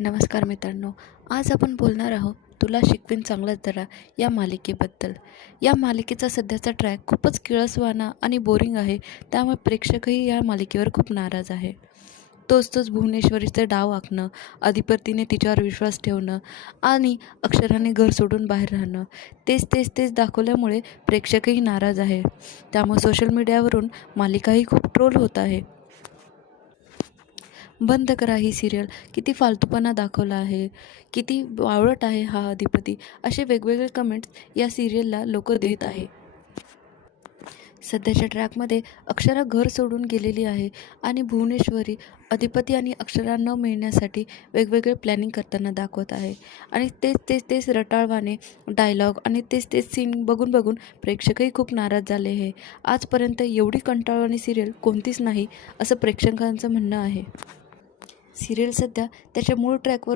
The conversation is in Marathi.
नमस्कार मित्रांनो, आज आपण बोलणार आहोत तुला शिकवीन चांगलं जरा या मालिकेबद्दल. या मालिकेचा सध्याचा ट्रॅक खूपच किळसवाणा आणि बोरिंग आहे, त्यामुळे प्रेक्षकही या मालिकेवर खूप नाराज आहे. तोच भुवनेश्वरीचं डाव आखणं, अधिपतीने तिच्यावर विश्वास ठेवणं आणि अक्षराने घर सोडून बाहेर राहणं, तेच दाखवल्यामुळे प्रेक्षकही नाराज आहे. त्यामुळे सोशल मीडियावरून मालिकाही खूप ट्रोल होत आहे. बंद करा ही सिरियल, किती फालतूपणा दाखवला आहे, किती बावळट आहे हा अधिपती, असे वेगवेगळे कमेंट्स या सिरियलला लोक देत आहे. सध्याच्या ट्रॅकमध्ये अक्षरा घर सोडून गेलेली आहे आणि भुवनेश्वरी अधिपती आणि अक्षरा न मिळण्यासाठी वेगवेगळे प्लॅनिंग करताना दाखवत आहे. आणि तेच रटाळवाणे डायलॉग आणि तेच सीन बघून प्रेक्षकही खूप नाराज झाले आहे. आजपर्यंत एवढी कंटाळवाणी सिरियल कोणतीच नाही, असं प्रेक्षकांचं म्हणणं आहे. सिरियल सध्या त्याच्या मूळ ट्रॅकवर